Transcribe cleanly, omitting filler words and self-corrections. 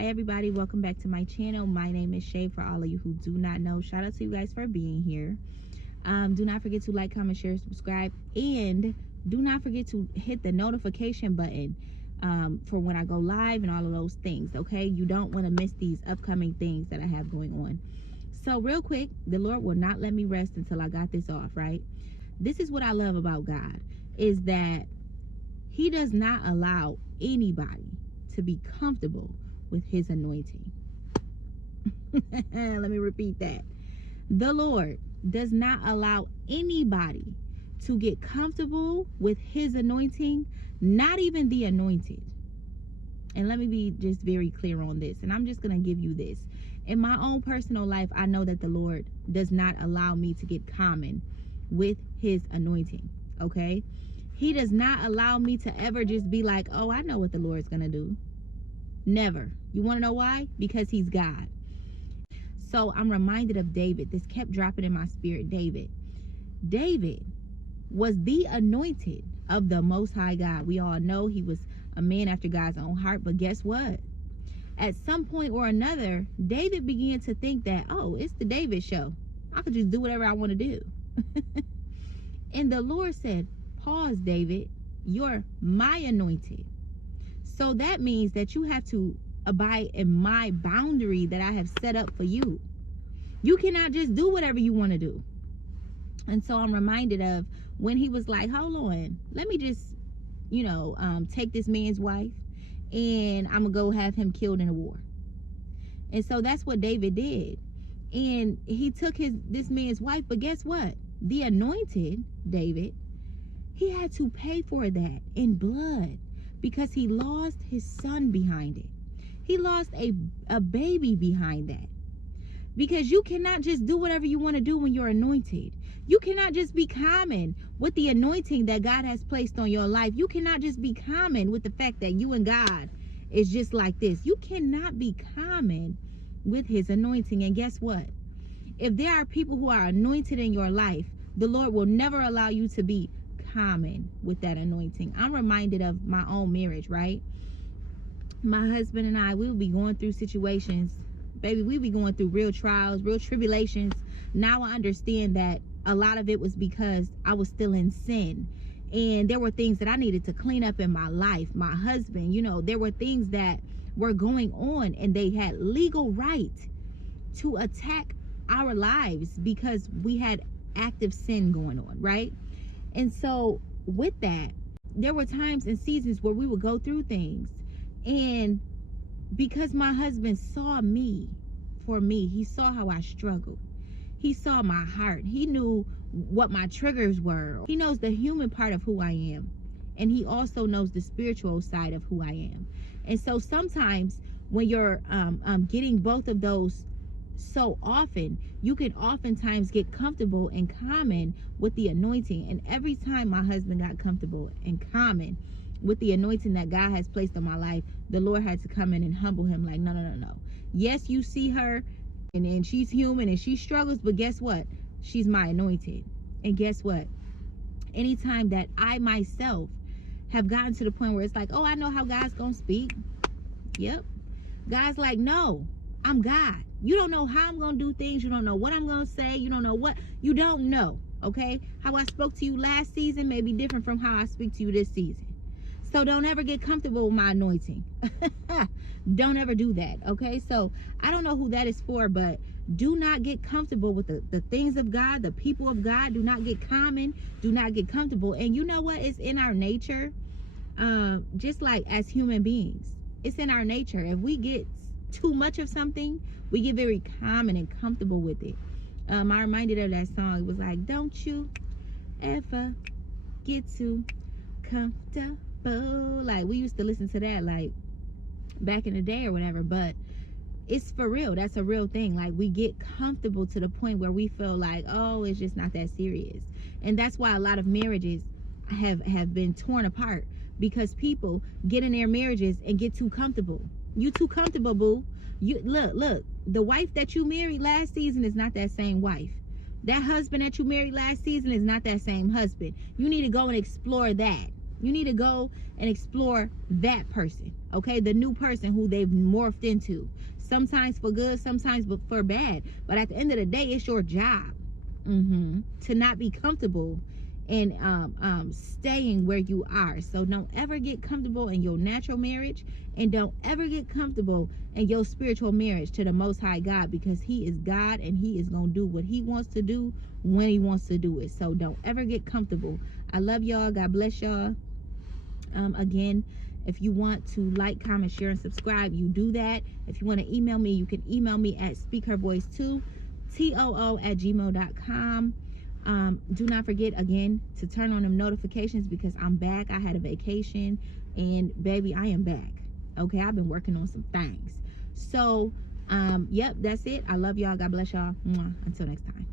Hi everybody, welcome back to my channel. My name is Shay. For all of you who do not know, shout out to you guys for being here. Do not forget to like, comment, share, subscribe, and do not forget to hit the notification button for when I go live and all of those things. Okay, you don't want to miss these upcoming things that I have going on. So real quick, the Lord will not let me rest until I got this off, right? This is what I love about God, is that He does not allow anybody to be comfortable with His anointing. Let me repeat that. The Lord does not allow anybody to get comfortable with His anointing, not even the anointed. And let me be just very clear on this, and I'm just going to give you this. In my own personal life, I know that the Lord does not allow me to get common with His anointing, okay? He does not allow me to ever just be like, oh, I know what the Lord's going to do. Never. You want to know why? Because He's God. So I'm reminded of David. This kept dropping in my spirit. David was the anointed of the Most High God. We all know he was a man after God's own heart. But guess what? At some point or another, David began to think that, oh, it's the David show. I could just do whatever I want to do. And the Lord said, pause, David. You're my anointed. So that means that you have to abide in my boundary that I have set up for you. You cannot just do whatever you want to do. And so I'm reminded of when he was like, hold on, let me just, take this man's wife and I'm going to go have him killed in a war. And so that's what David did. And he took this man's wife. But guess what? The anointed David, he had to pay for that in blood, because he lost his son behind it. He lost a baby behind that. Because you cannot just do whatever you want to do when you're anointed. You cannot just be common with the anointing that God has placed on your life. You cannot just be common with the fact that you and God is just like this. You cannot be common with His anointing. And guess what? If there are people who are anointed in your life, the Lord will never allow you to be common with that anointing. I'm reminded of my own marriage, right? My husband and I, we'll be going through situations, baby, we be going through real trials, real tribulations. Now I understand that a lot of it was because I was still in sin, and there were things that I needed to clean up in my life. My husband, there were things that were going on, and they had legal right to attack our lives because we had active sin going on, right? And so with that, there were times and seasons where we would go through things, and because my husband saw me for me, he saw how I struggled. He saw my heart. He knew what my triggers were. He knows the human part of who I am, and he also knows the spiritual side of who I am. And so sometimes when you're getting both of those so often, you can oftentimes get comfortable and common with the anointing. And every time my husband got comfortable and common with the anointing that God has placed on my life, the Lord had to come in and humble him, like, no. Yes, you see her and she's human and she struggles, but guess what? She's my anointed. And guess what? Anytime that I myself have gotten to the point where it's like, oh, I know how God's gonna speak. Yep. God's like, no, I'm God. You don't know how I'm going to do things. You don't know what I'm going to say. You don't know what. You don't know, okay? How I spoke to you last season may be different from how I speak to you this season. So don't ever get comfortable with my anointing. Don't ever do that, okay? So I don't know who that is for, but do not get comfortable with the things of God, the people of God. Do not get common. Do not get comfortable. And you know what? It's in our nature, just like as human beings. It's in our nature. If we get too much of something, we get very common and comfortable with it. I reminded of that song. It was like, don't you ever get too comfortable. Like, we used to listen to that like back in the day or whatever, but it's for real. That's a real thing. Like, we get comfortable to the point where we feel like, oh, it's just not that serious. And that's why a lot of marriages have been torn apart, because people get in their marriages and get too comfortable. You too comfortable, boo. You look, the wife that you married last season is not that same wife. That husband that you married last season is not that same husband. You need to go and explore that. You need to go and explore that person, okay? The new person who they've morphed into. Sometimes for good, sometimes for bad. But at the end of the day, it's your job to not be comfortable and staying where you are. So don't ever get comfortable in your natural marriage, and don't ever get comfortable in your spiritual marriage to the Most High God, because he is God and he is going to do what he wants to do when he wants to do it. So don't ever get comfortable. I love y'all. God bless y'all. Again, if you want to like, comment, share, and subscribe, you do that. If you want to email me, you can email me at speakhervoicetoo, TOO@gmail.com. Do not forget, again, to turn on them notifications, because I'm back. I had a vacation, and baby, I am back. Okay, I've been working on some things. So, yep, that's it. I love y'all. God bless y'all. Mwah. Until next time.